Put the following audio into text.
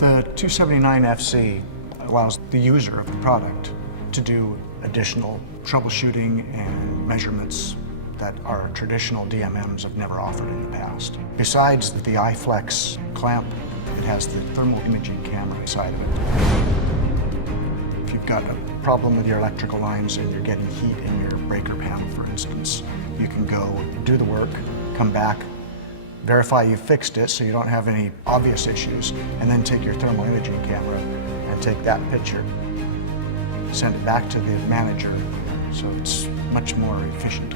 The 279 FC allows the user of the product to do additional troubleshooting and measurements that our traditional DMMs have never offered in the past. Besides the iFlex clamp, it has the thermal imaging camera inside of it. If you've got a problem with your electrical lines and you're getting heat in your breaker panel, for instance, you can go do the work, come back, verify you fixed it so you don't have any obvious issues, and then take your thermal imaging camera and take that picture, send it back to the manager, so it's much more efficient.